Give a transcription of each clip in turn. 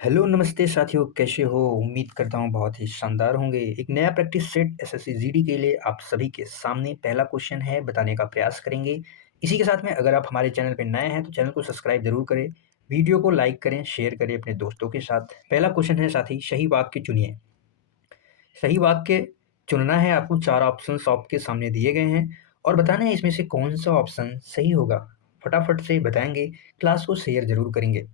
Hello नमस्ते साथियों, कैसे हो? उम्मीद करता हूँ बहुत ही शानदार होंगे। एक नया प्रैक्टिस सेट एसएससी जीडी के लिए आप सभी के सामने पहला क्वेश्चन है, बताने का प्रयास करेंगे। इसी के साथ में अगर आप हमारे चैनल पे नए हैं तो चैनल को सब्सक्राइब जरूर करें, वीडियो को लाइक करें, शेयर करें अपने दोस्तों के साथ। पहला क्वेश्चन है साथी, सही वाक्य चुनिए। सही वाक्य चुनना है आपको। 4 ऑप्शंस आपके सामने दिए गए हैं और बताना है इसमें से कौन सा ऑप्शन सही होगा। फटाफट से बताएंगे, क्लास को शेयर जरूर करेंगे।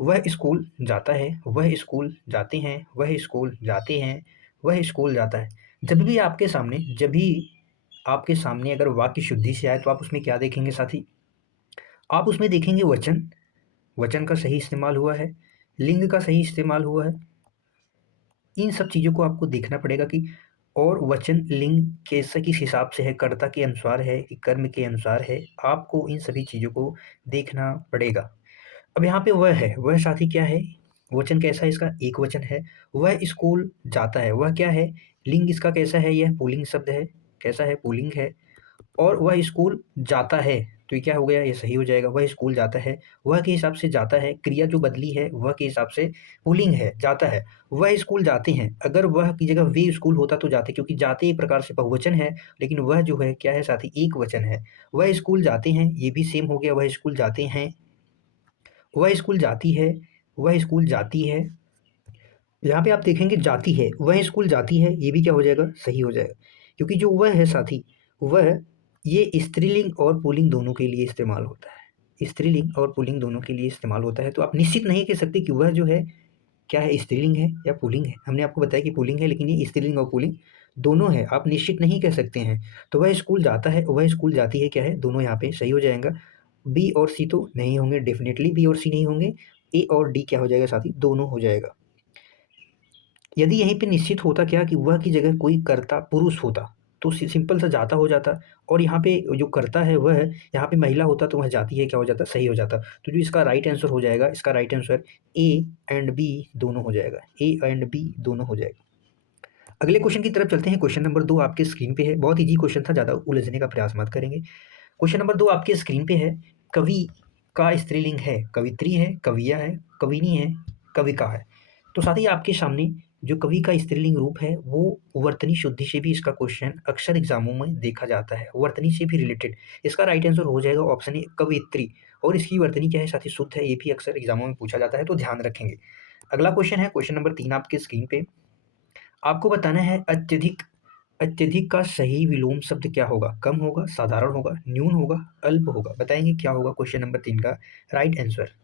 वह स्कूल जाता है, वह स्कूल जाते हैं, वह स्कूल जाते हैं, वह स्कूल जाता है। जब भी आपके सामने अगर वाक्य शुद्धि से आए तो आप उसमें क्या देखेंगे साथी? आप उसमें देखेंगे वचन, वचन का सही इस्तेमाल हुआ है, लिंग का सही इस्तेमाल हुआ है। इन सब चीज़ों को आपको देखना पड़ेगा कि और वचन लिंग कैसा किस हिसाब से है, कर्ता के अनुसार है कि कर्म के अनुसार है। आपको इन सभी चीज़ों को देखना पड़ेगा। अब यहाँ पे वह है, वह साथी क्या है? वचन कैसा है इसका? एक वचन है। वह स्कूल जाता है, वह क्या है? लिंग इसका कैसा है? यह पुल्लिंग शब्द है। कैसा है? पुल्लिंग है। और वह स्कूल जाता है, तो ये क्या हो गया? ये सही हो जाएगा। वह स्कूल जाता है, वह के हिसाब से जाता है, क्रिया जो बदली है वह के हिसाब से पुल्लिंग है, जाता है। वह स्कूल जाते हैं, अगर वह की जगह वे स्कूल होता तो जाते, क्योंकि जाते एक प्रकार से बहुवचन है, लेकिन वह जो है क्या है साथी? एक वचन है। वह स्कूल जाते हैं, ये भी सेम हो गया, वह स्कूल जाते हैं। वह स्कूल जाती है, वह स्कूल जाती है। यहाँ पे आप देखेंगे जाती है, वह स्कूल जाती है, ये भी क्या हो जाएगा? सही हो जाएगा। क्योंकि जो वह है साथी, वह ये स्त्रीलिंग और पुल्लिंग दोनों के लिए इस्तेमाल होता है। स्त्रीलिंग और पुल्लिंग दोनों के लिए इस्तेमाल होता है, तो आप निश्चित नहीं कह सकते कि वह जो है क्या है, स्त्रीलिंग है या पुल्लिंग है। हमने आपको बताया कि पुल्लिंग है, लेकिन ये स्त्रीलिंग और पुल्लिंग दोनों है, आप निश्चित नहीं कह सकते हैं। तो वह स्कूल जाता है, वह स्कूल जाती है, क्या है? दोनों यहाँ पे सही हो जाएगा। बी और सी तो नहीं होंगे, डेफिनेटली बी और सी नहीं होंगे। ए और डी क्या हो जाएगा साथी? दोनों हो जाएगा। यदि यहीं पे निश्चित होता क्या कि वह की जगह कोई कर्ता पुरुष होता, तो सिंपल सा जाता हो जाता। और यहाँ पे जो कर्ता है वह यहाँ पे महिला होता तो वह जाती है क्या हो जाता? सही हो जाता। तो जो इसका राइट आंसर हो जाएगा, इसका right answer A and B दोनों हो जाएगा। ए एंड बी दोनों हो जाएगा। अगले क्वेश्चन की तरफ चलते हैं। क्वेश्चन नंबर 2 आपके स्क्रीन पे है। बहुत ईजी क्वेश्चन था, ज़्यादा उलझने का प्रयास मत करेंगे। क्वेश्चन नंबर 2 आपके स्क्रीन पे है। कवि का स्त्रीलिंग है, कवित्री है, कविया है, कविनी है, कविका है। तो साथ ही आपके सामने जो कवि का स्त्रीलिंग रूप है वो वर्तनी शुद्धि से भी इसका क्वेश्चन अक्सर एग्जामों में देखा जाता है, वर्तनी से भी रिलेटेड। इसका राइट आंसर हो जाएगा ऑप्शन ए, कवित्री। और इसकी वर्तनी क्या है साथी? शुद्ध है। ये भी अक्सर एग्जामों में पूछा जाता है, तो ध्यान रखेंगे। अगला क्वेश्चन है क्वेश्चन नंबर 3 आपके स्क्रीन पे। आपको बताना है अत्यधिक, अत्यधिक का सही विलोम शब्द क्या होगा? कम होगा, साधारण होगा, न्यून होगा, अल्प होगा। बताएंगे क्या होगा क्वेश्चन नंबर 3 का राइट आंसर।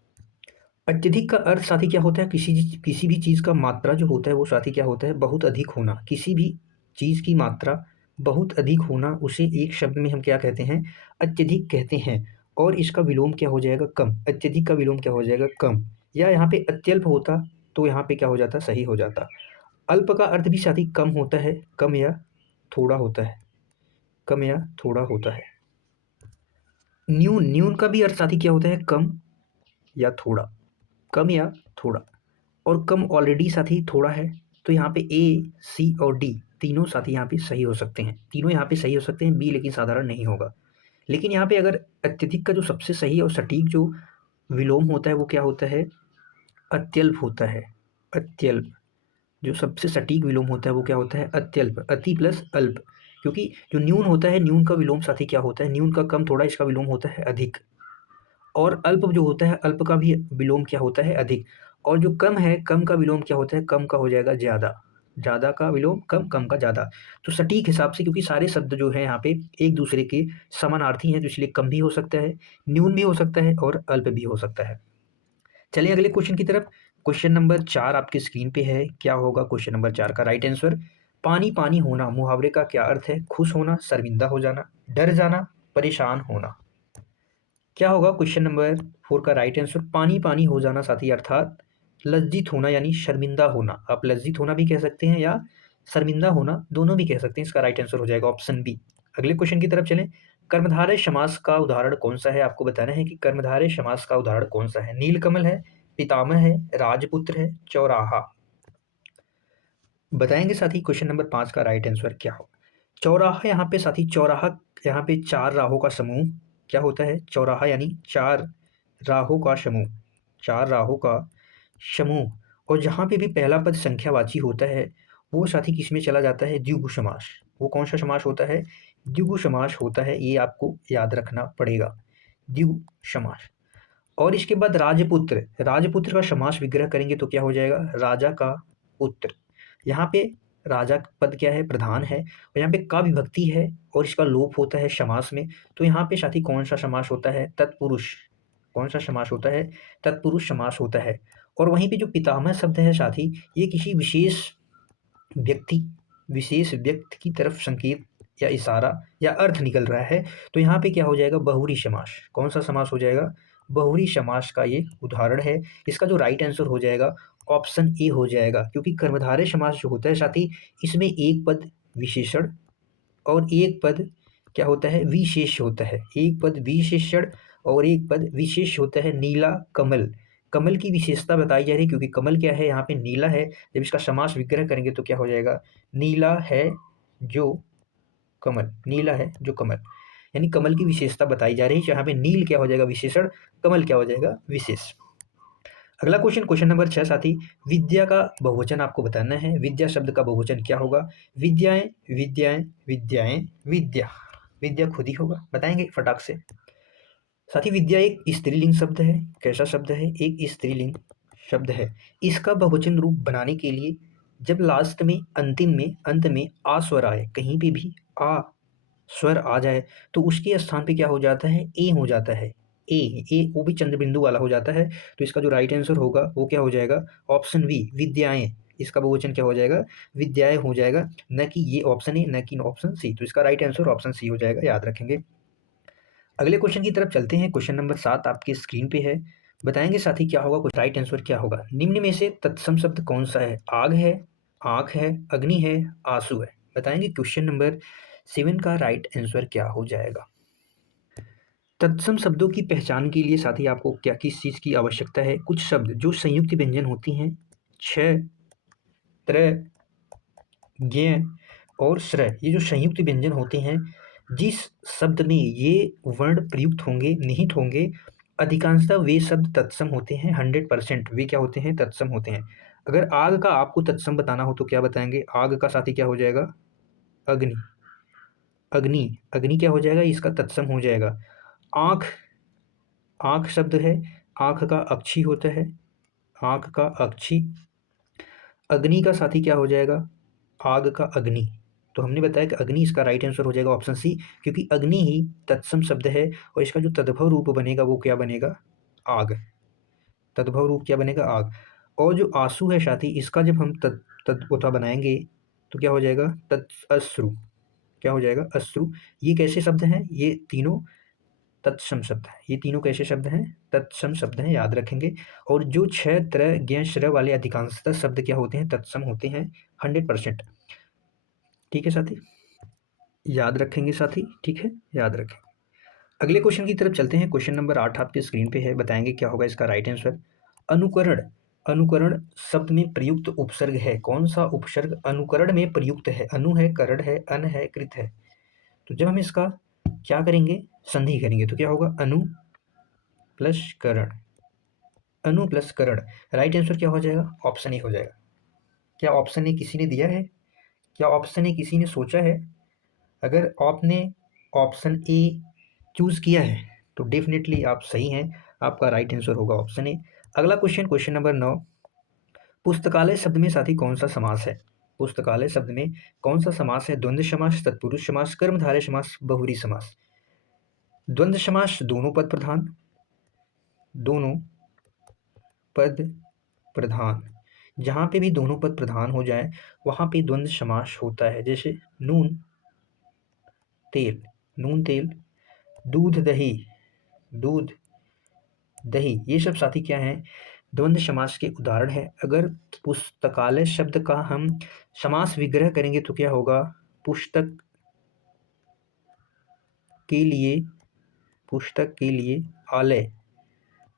अत्यधिक का अर्थ साथी क्या होता है? किसी भी चीज़ का मात्रा जो होता है वो साथी क्या होता है? बहुत अधिक होना। किसी भी चीज़ की मात्रा बहुत अधिक होना, उसे एक शब्द में हम क्या कहते हैं? अत्यधिक कहते हैं। और इसका विलोम क्या हो जाएगा? कम। अत्यधिक का विलोम क्या हो जाएगा? कम। या यहाँ पे अत्यल्प होता तो यहाँ पे क्या हो जाता? सही हो जाता। अल्प का अर्थ भी साथी कम होता है, कम या थोड़ा होता है, कम या थोड़ा होता है। न्यून, न्यून का भी अर्थ साथी क्या होता है? कम या थोड़ा, कम या थोड़ा। और कम ऑलरेडी साथी थोड़ा है, तो यहाँ पे ए, सी और डी तीनों साथी यहाँ पे सही हो सकते हैं। तीनों यहाँ पे सही हो सकते हैं, बी लेकिन साधारण नहीं होगा। लेकिन यहाँ पे अगर अत्यधिक का जो सबसे सही और सटीक जो विलोम होता है वो क्या होता है? अत्यल्प होता है। अत्यल्प जो सबसे सटीक विलोम होता है वो क्या होता है? अत्यल्प। अति प्लस अल्प। क्योंकि जो न्यून होता है, न्यून का विलोम साथी क्या होता है? न्यून का कम थोड़ा, इसका विलोम होता है अधिक। और अल्प जो होता है, अल्प का भी विलोम क्या होता है? अधिक। और जो कम है, कम का विलोम क्या होता है? कम का हो जाएगा ज़्यादा। ज़्यादा का विलोम कम, कम का ज़्यादा। तो सटीक हिसाब से, क्योंकि सारे शब्द जो है यहाँ पे एक दूसरे के समानार्थी हैं, तो इसलिए कम भी हो सकता है, न्यून भी हो सकता है और अल्प भी हो सकता है। चलिए अगले क्वेश्चन की तरफ। क्वेश्चन नंबर 4 आपकी स्क्रीन पे है। क्या होगा क्वेश्चन नंबर 4 का राइट आंसर? पानी पानी होना मुहावरे का क्या अर्थ है? खुश होना, शर्मिंदा हो जाना, डर जाना, परेशान होना। क्या होगा क्वेश्चन नंबर 4 का राइट आंसर? पानी पानी हो जाना साथी, अर्थात लज्जित होना यानी शर्मिंदा होना। आप लज्जित होना भी कह सकते हैं या शर्मिंदा होना, दोनों भी कह सकते हैं। इसका राइट आंसर हो जाएगा ऑप्शन बी। अगले क्वेश्चन की तरफ चलें। कर्मधारय समास का उदाहरण कौन सा है? आपको बताना है कि कर्मधारय समास का उदाहरण कौन सा है। नीलकमल है, पितामह है, राजपुत्र है, चौराहा। बताएंगे साथी क्वेश्चन नंबर 5 का राइट आंसर क्या होगा। चौराहा यहाँ पे साथी, चौराहा यहाँ पे चार राहों का समूह क्या होता है? चौराहा यानी चार राहों का समूह, चार राहों का समूह। और जहाँ पे भी पहला पद संख्यावाची होता है वो साथी किस में चला जाता है? द्विगु समास। वो कौन सा समास होता है? द्विगु समास होता है, ये आपको याद रखना पड़ेगा, द्विगु समास। और इसके बाद राजपुत्र, राजपुत्र का समास विग्रह करेंगे तो क्या हो जाएगा? राजा का पुत्र। यहाँ पे राजा पद क्या है? प्रधान है, और यहाँ पे का विभक्ति है और इसका लोप होता है समास में, तो यहाँ पे साथी कौन सा समास होता है? तत्पुरुष। कौन सा समास होता है? तत्पुरुष समास होता है। और वहीं पे जो पितामह शब्द है साथी, ये किसी विशेष व्यक्ति की तरफ संकेत या इशारा या अर्थ निकल रहा है, तो यहाँ पे क्या हो जाएगा? बहुरी समास। कौन सा समास हो जाएगा? बहुरी समास का ये उदाहरण है। इसका जो राइट आंसर हो जाएगा ऑप्शन ए हो जाएगा, क्योंकि कर्मधारय समास जो होता है साथी, इसमें एक पद विशेषण और एक पद क्या होता है? विशेष होता है। एक पद विशेषण और एक पद विशेष होता है। नीला कमल, कमल की विशेषता बताई जा रही है, क्योंकि कमल क्या है? यहाँ पे नीला है। जब इसका समास विग्रह करेंगे तो क्या हो जाएगा? नीला है जो कमल, नीला है जो कमल, यानी कमल की विशेषता बताई जा रही है। यहाँ पे नील क्या हो जाएगा? विशेषण, कमल क्या हो जाएगा? विशेष। अगला क्वेश्चन, क्वेश्चन नंबर 6 साथी, विद्या का बहुवचन आपको बताना है। विद्या शब्द का बहुवचन क्या होगा? विद्याएं, विद्याएं, विद्याएं, विद्या। विद्या खुद ही होगा, बताएंगे फटाक से। साथी विद्या एक स्त्रीलिंग शब्द है। कैसा शब्द है? एक स्त्रीलिंग शब्द है। इसका बहुवचन रूप बनाने के लिए जब लास्ट में, अंतिम में, अंत में आ स्वर आए, कहीं पे भी आ स्वर आ जाए तो उसके स्थान पे क्या हो जाता है? ए हो जाता है। ए वो भी चंद्र बिंदु वाला हो जाता है। तो इसका जो राइट आंसर होगा वो क्या हो जाएगा? ऑप्शन बी, विद्याएं। इसका बहुवचन क्या हो जाएगा? विद्याएं हो जाएगा, न कि ये ऑप्शन ए, न कि ऑप्शन सी। तो इसका राइट आंसर ऑप्शन सी हो जाएगा, याद रखेंगे। अगले क्वेश्चन की तरफ चलते हैं। क्वेश्चन नंबर 7 आपकी स्क्रीन पे है। बताएंगे साथी क्या होगा, कुछ राइट आंसर क्या होगा? निम्न में से तत्सम शब्द कौन सा है? आग है, आंख है, अग्नि है, आंसू है। बताएंगे क्वेश्चन नंबर 7 का राइट आंसर क्या हो जाएगा? तत्सम शब्दों की पहचान के लिए साथी आपको क्या, किस चीज़ की आवश्यकता है? कुछ शब्द जो संयुक्त व्यंजन होती हैं, छ, त्र, ज्ञ और श्र, ये जो संयुक्त व्यंजन होते हैं, जिस शब्द में ये वर्ण प्रयुक्त होंगे, निहित होंगे, अधिकांशतः वे शब्द तत्सम होते हैं। 100% वे क्या होते हैं? तत्सम होते हैं। अगर आग का आपको तत्सम बताना हो तो क्या बताएंगे? आग का साथी क्या हो जाएगा? अग्नि। अग्नि, अग्नि क्या हो जाएगा? इसका तत्सम हो जाएगा। आँख, आँख शब्द है, आँख का अक्षी होता है, आँख का अक्षी। अग्नि का साथी क्या हो जाएगा? आग का अग्नि। तो हमने बताया कि अग्नि इसका राइट आंसर हो जाएगा ऑप्शन सी, क्योंकि अग्नि ही तत्सम शब्द है और इसका जो तद्भव रूप बनेगा वो क्या बनेगा? आग। तद्भव रूप क्या बनेगा? आग। और जो आंसू है साथी, इसका जब हम तद्भवता बनाएंगे तो क्या हो जाएगा? अश्रु। क्या हो जाएगा? अश्रु। ये कैसे शब्द हैं? ये तीनों तत्सम शब्द है। ये तीनों कैसे शब्द हैं? तत्सम शब्द हैं, याद रखेंगे। और जो छ, त्र, ज्ञ, श्र वाले अधिकांशतः शब्द क्या होते हैं? तत्सम होते हैं 100%। ठीक है साथी, याद रखेंगे साथी, ठीक है, याद रखें। अगले क्वेश्चन की तरफ चलते हैं। क्वेश्चन नंबर 8 आपके स्क्रीन पे है। बताएंगे क्या होगा इसका राइट आंसर? अनुकरण, अनुकरण शब्द में प्रयुक्त उपसर्ग है। कौन सा उपसर्ग अनुकरण में प्रयुक्त है? अनु है, करण है, अन है, कृत है। तो जब हम इसका क्या करेंगे? संधि करेंगे तो क्या होगा? अनु प्लस करण, अनु प्लस करण। राइट आंसर क्या हो जाएगा? ऑप्शन ए हो जाएगा। क्या ऑप्शन ए किसी ने दिया है? क्या ऑप्शन ए किसी ने सोचा है? अगर आपने ऑप्शन ए चूज किया है तो डेफिनेटली आप सही हैं, आपका राइट आंसर होगा ऑप्शन ए। अगला क्वेश्चन, क्वेश्चन नंबर 9, पुस्तकालय शब्द में साथी कौन सा समास है? पुस्तकालय शब्द में कौन सा समास है? द्वंद्व समास, तत्पुरुष समास, कर्मधारय समास, बहुव्रीहि समास। द्वंद्व समास दोनों पद प्रधान, दोनों पद प्रधान। जहाँ पे भी दोनों पद प्रधान हो जाए वहाँ पे द्वंद्व समास होता है। जैसे नून तेल, नून तेल, दूध दही, दूध दही, ये सब साथी क्या हैं? द्वंद्व समास के उदाहरण है। अगर पुस्तकालय शब्द का हम समास विग्रह करेंगे तो क्या होगा? पुस्तक के लिए, पुस्तक के लिए आलय,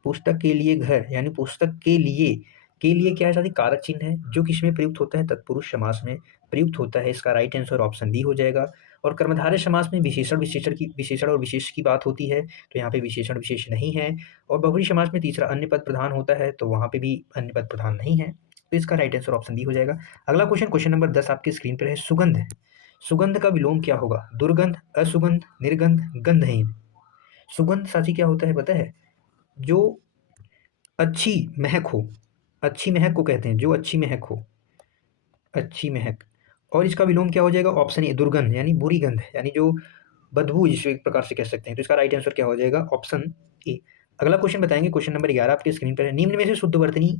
पुस्तक के लिए घर, यानी पुस्तक के लिए क्या है साथी? कारक चिन्ह है, जो किसमें प्रयुक्त होता है? तत्पुरुष समास में प्रयुक्त होता है। इसका राइट आंसर ऑप्शन बी हो जाएगा। और कर्मधारय समास में विशेषण और विशेष की बात होती है, तो यहाँ पे विशेषण विशेष नहीं है। और बहुव्रीहि समास में तीसरा अन्य पद प्रधान होता है, तो वहाँ पे भी अन्य पद प्रधान नहीं है। तो इसका राइट आंसर ऑप्शन बी हो जाएगा। अगला क्वेश्चन, क्वेश्चन नंबर 10 आपके स्क्रीन पर है। सुगंध, सुगंध का विलोम क्या होगा? दुर्गंध, असुगंध, निर्गंध, गंधहीन। सुगंध साथी क्या होता है पता है? जो अच्छी महक हो, अच्छी महक को कहते हैं, जो अच्छी महक हो, अच्छी महक। और इसका विलोम क्या हो जाएगा? ऑप्शन ए दुर्गंध, यानी बुरी गंध, यानी जो बदबू जिस एक प्रकार से कह सकते हैं। तो इसका राइट आंसर क्या हो जाएगा? Option A. अगला क्वेश्चन बताएंगे, क्वेश्चन नंबर 11 आपके स्क्रीन पर है। निम्न में से शुद्ध वर्तनी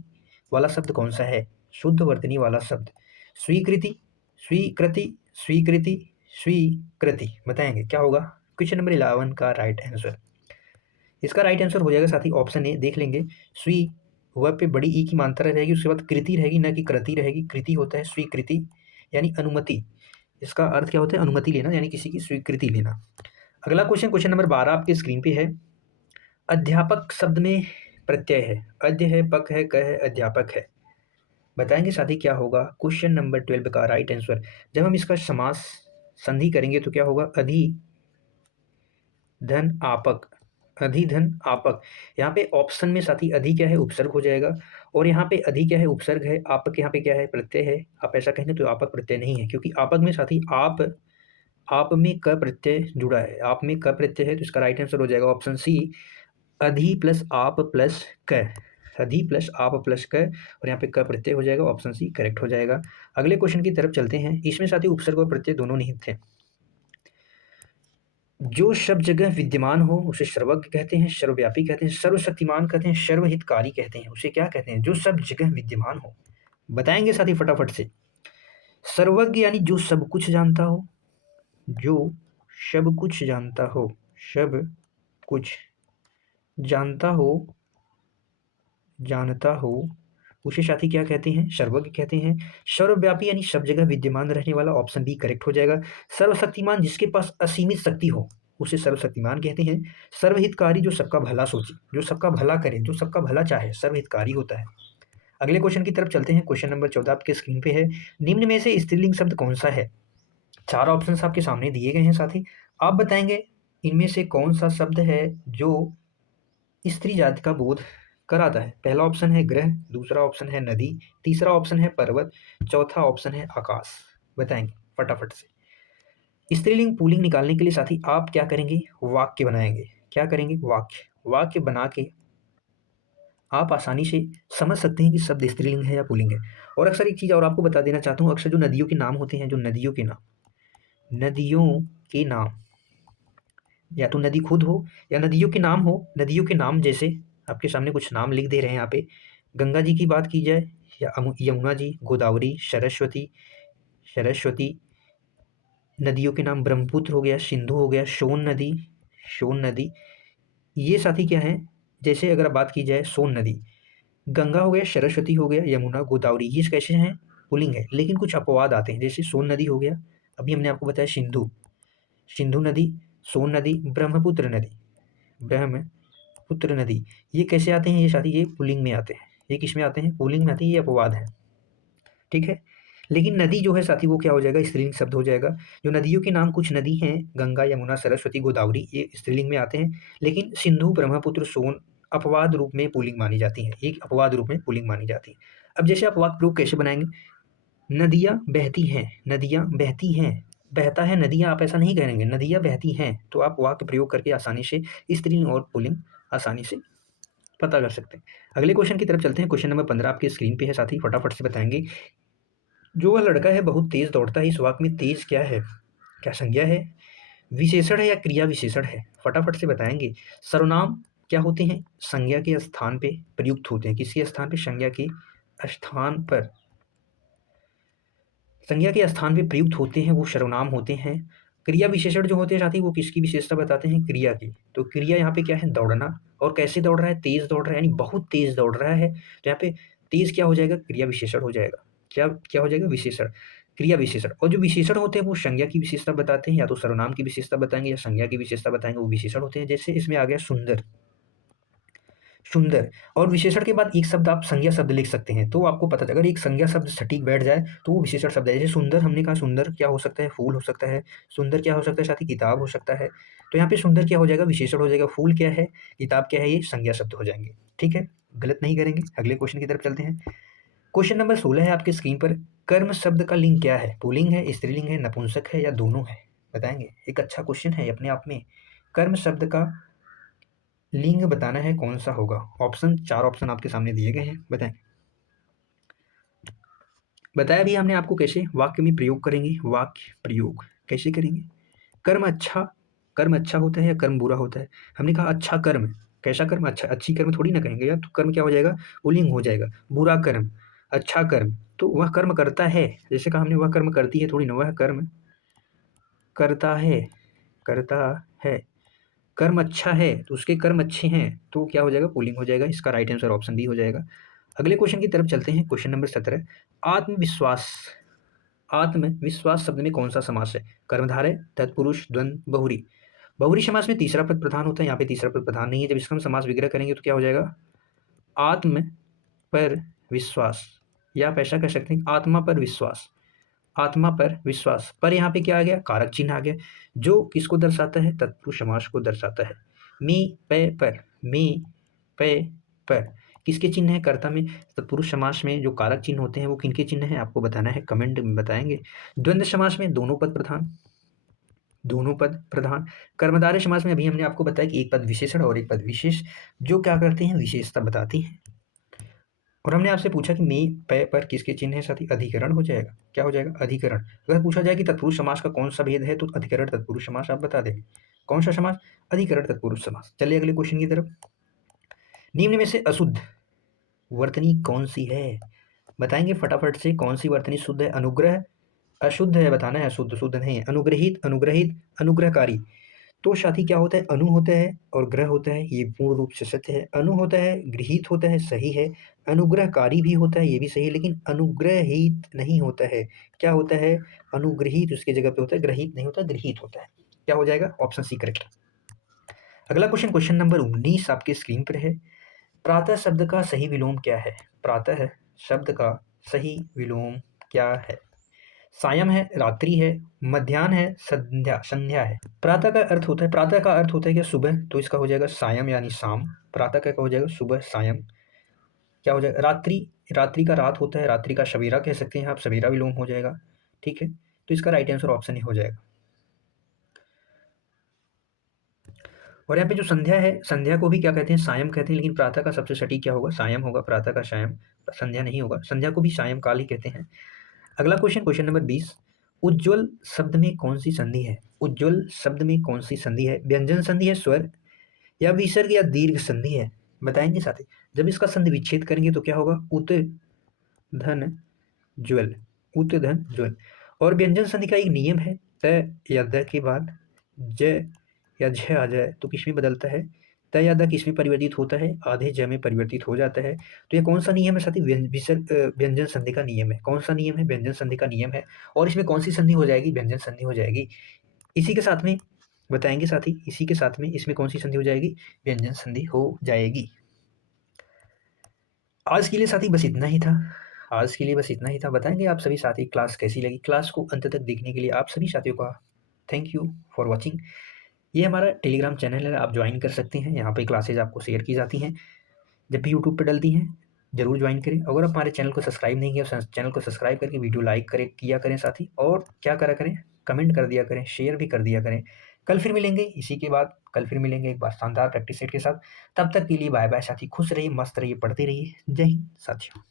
वाला शब्द कौन सा है? शुद्ध वर्तनी वाला शब्द, स्वीकृति, स्वीकृति, स्वीकृति, स्वीकृति। बताएंगे क्या होगा क्वेश्चन नंबर 11 का राइट आंसर? इसका राइट आंसर हो जाएगा साथी ऑप्शन ए। देख लेंगे, स्वी वह पे बड़ी ई की मात्रा रहेगी, उसके बाद कृति रहेगी, न कि कृति रहेगी। कृति होता है स्वीकृति, यानी अनुमति। इसका अर्थ क्या होता है? अनुमति लेना, यानी किसी की स्वीकृति लेना। अगला क्वेश्चन, क्वेश्चन नंबर 12 आपके स्क्रीन पे है। अध्यापक शब्द में प्रत्यय है, अध्य है, पक है, क है, अध्यापक है। बताएंगे साथी क्या होगा क्वेश्चन नंबर 12 का राइट आंसर? जब हम इसका समास संधि करेंगे तो क्या होगा? अधि धन आपक, अधि धन आपक। यहाँ पे ऑप्शन में साथी अधि क्या है? उपसर्ग हो जाएगा, और यहाँ पे अधि क्या है? उपसर्ग है। आपक यहाँ पे क्या है? प्रत्यय है। आप ऐसा कहेंगे तो आपक प्रत्यय नहीं है, क्योंकि आपक में साथी आप में क प्रत्यय जुड़ा है, आप में क प्रत्यय है। तो इसका राइट आंसर हो जाएगा ऑप्शन सी, अधि प्लस आप प्लस क, अधि प्लस आप प्लस क, और यहाँ पे क प्रत्यय हो जाएगा। ऑप्शन सी करेक्ट हो जाएगा। अगले क्वेश्चन की तरफ चलते हैं। इसमें साथी उपसर्ग और प्रत्यय दोनों निहित थे। जो सब जगह विद्यमान हो उसे सर्वज्ञ कहते हैं, सर्वव्यापी कहते हैं, सर्वशक्तिमान कहते हैं, सर्वहितकारी कहते हैं। उसे क्या कहते हैं? जो सब जगह विद्यमान हो। बताएंगे साथी फटाफट से। सर्वज्ञ यानी जो सब कुछ जानता हो, जो सब कुछ जानता हो, सब कुछ जानता हो, जानता हो, उसे साथी क्या कहते हैं? सर्वज्ञ कहते हैं। सर्वव्यापी यानी सब जगह विद्यमान रहने वाला। ऑप्शन बी करेक्ट हो जाएगा। सर्वशक्तिमान जिसके पास असीमित शक्ति हो उसे सर्वशक्तिमान कहते हैं। सर्वहितकारी जो सबका भला सोचे, जो सबका भला करे, जो सबका भला चाहे, सर्वहितकारी होता है। अगले क्वेश्चन की तरफ चलते हैं। क्वेश्चन नंबर 14 आपके स्क्रीन पे है। निम्न में से स्त्रीलिंग शब्द कौन सा है? 4 ऑप्शंस आपके सामने दिए गए हैं साथी। आप बताएंगे इनमें से कौन सा शब्द है जो स्त्री जाति का बोध कराता है। पहला ऑप्शन है ग्रह, दूसरा ऑप्शन है नदी, तीसरा ऑप्शन है पर्वत, चौथा ऑप्शन है आकाश। बताएंगे फटाफट से। स्त्रीलिंग पुल्लिंग निकालने के लिए साथी आप क्या करेंगे? वाक्य बनाएंगे। क्या करेंगे? वाक्य। वाक्य बना के आप आसानी से समझ सकते हैं कि शब्द स्त्रीलिंग है या पुल्लिंग है। और अक्सर एक चीज़ और आपको बता देना चाहता हूँ, अक्सर जो नदियों के नाम होते हैं, जो नदियों के नाम, नदियों के नाम, या तो नदी खुद हो या नदियों के नाम हो। नदियों के नाम जैसे आपके सामने कुछ नाम लिख दे रहे हैं यहाँ पे। गंगा जी की बात की जाए या यमुना जी, गोदावरी, सरस्वती, सरस्वती। नदियों के नाम ब्रह्मपुत्र हो गया, सिंधु हो गया, सोन नदी, सोन नदी। ये साथी क्या है? जैसे अगर बात की जाए सोन नदी, गंगा हो गया, सरस्वती हो गया, यमुना, गोदावरी, ये कैसे हैं? पुल्लिंग है। लेकिन कुछ अपवाद आते हैं, जैसे सोन नदी हो गया, अभी हमने आपको बताया सिंधु, सिंधु नदी, सोन नदी, ब्रह्मपुत्र नदी, ब्रह्मपुत्र नदी। ये कैसे आते हैं? ये साथी ये पुल्लिंग में आते हैं। ये किस में आते हैं? पुल्लिंग में आते हैं। ये अपवाद है, ठीक है। लेकिन नदी जो है साथी वो क्या हो जाएगा? स्त्रीलिंग शब्द हो जाएगा। जो नदियों के नाम कुछ नदी हैं, गंगा, यमुना, सरस्वती, गोदावरी, ये स्त्रीलिंग में आते हैं। लेकिन सिंधु, ब्रह्मपुत्र, सोन अपवाद रूप में पुल्लिंग मानी जाती हैं। एक अपवाद रूप में पुल्लिंग मानी जाती है। अब जैसे आप वाक्य प्रयोग कैसे बनाएंगे? नदियाँ बहती हैं, नदियाँ बहती हैं, बहता है नदियाँ, आप ऐसा नहीं कहेंगे, नदियाँ बहती हैं। तो आप वाक्य प्रयोग करके आसानी से स्त्रीलिंग और पुल्लिंग आसानी से पता कर सकते हैं। अगले क्वेश्चन की तरफ चलते हैं। क्वेश्चन नंबर 15 आपके स्क्रीन पे है साथी, फटाफट से बताएंगे। जो वह लड़का है बहुत तेज दौड़ता है, इस वाक्य में तेज क्या है? क्या संज्ञा है, विशेषण है या क्रिया विशेषण है? फटाफट से बताएंगे। सर्वनाम क्या होते हैं? संज्ञा के स्थान पे प्रयुक्त होते हैं। किसके स्थान पे? संज्ञा के स्थान पर, संज्ञा के स्थान पे प्रयुक्त होते हैं, वो सर्वनाम होते हैं। क्रिया विशेषण जो होते हैं साथी वो किसकी विशेषता बताते हैं? क्रिया की। तो क्रिया यहाँ पे क्या है? दौड़ना। और कैसे दौड़ रहा है? तेज दौड़ रहा है, यानी बहुत तेज दौड़ रहा है। तो यहाँ पे तेज क्या हो जाएगा? क्रिया विशेषण हो जाएगा। क्या क्या हो जाएगा? विशेषण, क्रिया विशेषण। और जो विशेषण होते हैं वो संज्ञा की विशेषता बताते हैं, या तो सर्वनाम की विशेषता बताएंगे या संज्ञा की विशेषता बताएंगे, वो विशेषण होते हैं। जैसे इसमें आ गया सुंदर, सुंदर। और विशेषण के बाद एक शब्द आप संज्ञा शब्द लिख सकते हैं, तो आपको पता चलेगा। अगर एक संज्ञा शब्द सटीक बैठ जाए तो वो विशेषण शब्द है। जैसे सुंदर, हमने कहा सुंदर क्या हो सकता है? फूल हो सकता है। सुंदर क्या हो सकता है साथी? किताब हो सकता है। तो यहाँ पे सुंदर क्या हो जाएगा? विशेषण हो जाएगा। फूल क्या है? किताब क्या है? ये संज्ञा शब्द हो जाएंगे। ठीक है, गलत नहीं करेंगे। अगले क्वेश्चन की तरफ चलते हैं। क्वेश्चन नंबर 16 है आपके स्क्रीन पर। कर्म शब्द का लिंग क्या है? पुल्लिंग है, स्त्रीलिंग है, नपुंसक है या दोनों है? बताएंगे। एक अच्छा क्वेश्चन है अपने आप में। कर्म शब्द का लिंग बताना है, कौन सा होगा? ऑप्शन, 4 ऑप्शन आपके सामने दिए गए हैं, बताएं। बताया भी हमने आपको कैसे वाक्य में प्रयोग करेंगे। वाक्य प्रयोग कैसे करेंगे? कर्म अच्छा होता है या कर्म बुरा होता है? हमने कहा अच्छा कर्म। कैसा कर्म? अच्छा, अच्छी कर्म थोड़ी ना कहेंगे यार, तो कर्म क्या हो जाएगा? पुल्लिंग हो जाएगा। बुरा कर्म, अच्छा कर्म, तो वह कर्म करता है। जैसे कहा हमने वह कर्म करती है थोड़ी ना, वह कर्म करता है, करता है। कर्म अच्छा है तो उसके कर्म अच्छे हैं, तो क्या हो जाएगा? पुल्लिंग हो जाएगा। इसका राइट आंसर ऑप्शन बी हो जाएगा। अगले क्वेश्चन की तरफ चलते हैं। Question number 17। आत्मविश्वास, आत्मविश्वास शब्द में कौन सा समास है? कर्मधारय, तत्पुरुष, द्वंद्व, बहुरी। बहुरी समास में तीसरा पद प्रधान होता है, यहाँ पे तीसरा पद प्रधान नहीं है। जब इसका हम समास विग्रह करेंगे तो क्या हो जाएगा? आत्म पर विश्वास, या आप ऐसा कह सकते हैं आत्मा पर विश्वास। आत्मा पर विश्वास, पर यहाँ पे क्या आ गया? कारक चिन्ह आ गया, जो किसको दर्शाता है? तत्पुरुष समास को दर्शाता है। मी पे पर, मी पे पर किसके चिन्ह है? कर्ता में। तत्पुरुष समास में जो कारक चिन्ह होते हैं वो किनके चिन्ह हैं? आपको बताना है, कमेंट में बताएंगे। द्वंद्व समास में दोनों पद प्रधान, दोनों पद प्रधान। कर्मधारय समास में अभी हमने आपको बताया कि एक पद विशेषण और एक पद विशेष, जो क्या करते हैं? विशेषता बताती हैं। और हमने आपसे पूछा कि मे पे पर किसके चिन्ह है? साथी अधिकरण हो जाएगा। क्या हो जाएगा? अधिकरण। अगर पूछा जाए कि तत्पुरुष समास का कौन सा भेद है, तो अधिकरण तत्पुरुष समास आप बता देंगे। कौन सा समास? अधिकरण तत्पुरुष समास। चलिए अगले क्वेश्चन की तरफ। निम्न में से अशुद्ध वर्तनी कौन सी है? बताएंगे फटाफट से। कौन सी वर्तनी शुद्ध है? अनुग्रह, अशुद्ध है बताना है, शुद्ध शुद्ध नहीं है। अनुग्रहित, अनुग्रहित, अनुग्रहकारी। तो साथी क्या होता है? अनु होता है और ग्रह होता है, ये पूर्ण रूप से सत्य है। अनु होता है, गृहीत होता है, सही है। अनुग्रहकारी भी होता है, ये भी सही है, लेकिन अनुग्रहित नहीं होता है। क्या होता है? अनुग्रहित उसकी जगह पे होता है, ग्रहित नहीं होता, गृहीत होता है। क्या हो जाएगा? Option C correct. अगला क्वेश्चन, क्वेश्चन नंबर 19 आपके स्क्रीन पर है। प्रातः शब्द का सही विलोम क्या है? प्रातः शब्द का सही विलोम क्या है? सायं है, रात्रि है, मध्याह्न है, संध्या, संध्या है। प्रातः का अर्थ होता है, प्रातः का अर्थ होता है क्या? सुबह, तो इसका हो जाएगा सायं यानी शाम। प्रातः का क्या हो जाएगा? सुबह, सायं। क्या हो जाएगा? रात्रि, रात्रि का रात होता है, रात्रि का सवेरा कह सकते हैं आप, सवेरा विलोम हो जाएगा। ठीक है, तो इसका राइट आंसर ऑप्शन ही हो जाएगा। और यहाँ पे जो संध्या है, संध्या को भी क्या कहते हैं? सायं कहते हैं, लेकिन प्रातः का सबसे सटीक क्या होगा? सायं होगा। प्रातः का सायं, संध्या नहीं होगा। संध्या को भी सायं काल ही कहते हैं। अगला क्वेश्चन, क्वेश्चन नंबर 20। उज्ज्वल शब्द में कौन सी संधि है? उज्ज्वल शब्द में कौन सी संधि है? व्यंजन संधि है, स्वर या विसर्ग या दीर्घ संधि है? बताएंगे साथी। जब इसका संधि विच्छेद करेंगे तो क्या होगा? उत धन ज्वल, उत धन ज्वल। और व्यंजन संधि का एक नियम है, त या द के बाद ज या झ आ जाए तो किस में बदलता है? त या द किस में परिवर्तित होता है? आधे ज में परिवर्तित हो जाता है। तो ये कौन सा नियम है साथी? व्यंजन संधि का नियम है। कौन सा नियम है? व्यंजन संधि का नियम है। और इसमें कौन सी संधि हो जाएगी? व्यंजन संधि हो जाएगी। इसी के साथ में बताएंगे साथी, इसी के साथ में इसमें कौन सी संधि हो जाएगी? व्यंजन संधि हो जाएगी। आज के लिए साथी बस इतना ही था। आज के लिए बस इतना ही था। बताएंगे आप सभी साथी क्लास कैसी लगी। क्लास को अंत तक देखने के लिए आप सभी साथियों का थैंक यू फॉर वॉचिंग। ये हमारा टेलीग्राम चैनल है, आप ज्वाइन कर सकते हैं। यहाँ पे क्लासेज आपको शेयर की जाती हैं, जब भी यूट्यूब पे डलती हैं जरूर ज्वाइन करें। अगर आप हमारे चैनल को सब्सक्राइब नहीं किया, चैनल को सब्सक्राइब करके वीडियो लाइक करें, किया करें साथी, और क्या करा करें? कमेंट कर दिया करें, शेयर भी कर दिया करें। कल फिर मिलेंगे इसी के बाद, कल फिर मिलेंगे एक बार शानदार प्रैक्टिस सेट के साथ। तब तक के लिए बाय बाय साथी। खुश रहिए, मस्त रहिए, पढ़ते रहिए। जय हिंद साथियों।